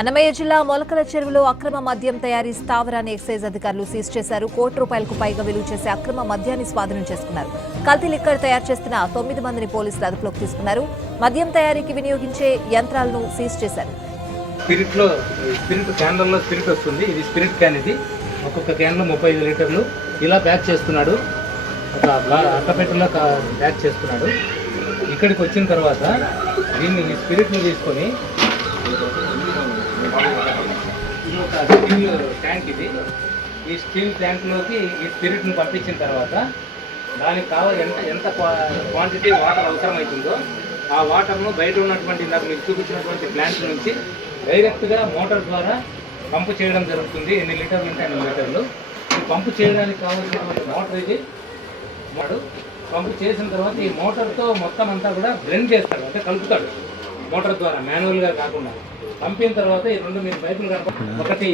అన్నమయ్య జిల్లా మొలకల చెరువులో అక్రమ మద్యం తయారీ స్థావరాన్ని ఎక్సైజ్ అధికారులు సీజ్ చేశారు. ₹1,00,00,000కు పైగా విలువ చేసే అక్రమ మద్యాన్ని స్వాధీనం చేసుకున్నారు. కల్తీ లిక్కర్ తయారు చేస్తున్న 9 మందిని పోలీసులు అదుపులోకి తీసుకున్నారు. మద్యం తయారీకి వినియోగించే యంత్రాలను సీజ్ చేశారు. స్పిరిట్ క్యాన్లలో స్పిరిట్ వస్తుంది. ఇది స్పిరిట్ క్యాన్. ఇది ఒక్కొక్క క్యాన్లో 35 లీటర్లు ఇలా ప్యాక్ చేస్తున్నాడు. ఒక అట్టపెట్టెలో ప్యాక్ చేస్తున్నాడు. ఇక్కడికి వచ్చిన తర్వాత దీన్ని ఈ స్పిరిట్ని తీసుకొని స్టీల్ ట్యాంక్, ఇది ఈ స్టీల్ ట్యాంక్లోకి ఈ స్పిరిట్ని పంపించిన తర్వాత దానికి కావాలి ఎంత క్వాంటిటీ వాటర్ అవసరమవుతుందో ఆ వాటర్ను బయట ఉన్నటువంటి నాకు మీకు చూపించినటువంటి ప్లాంట్ నుంచి డైరెక్ట్గా మోటార్ ద్వారా పంపు చేయడం జరుగుతుంది. ఎన్ని లీటర్లు ఉంటాయి అన్ని లీటర్లు. ఈ పంపు చేయడానికి కావాల్సినటువంటి మోటార్ ఇది. పంపు చేసిన తర్వాత ఈ మోటార్తో మొత్తం అంతా కూడా బ్లెండ్ చేస్తాడు, అంటే కలుపుతాడు మోటార్ ద్వారా, మాన్యువల్గా కాకుండా. పంపిన తర్వాత ఈ రెండు మీరు పైపులు ఒకటి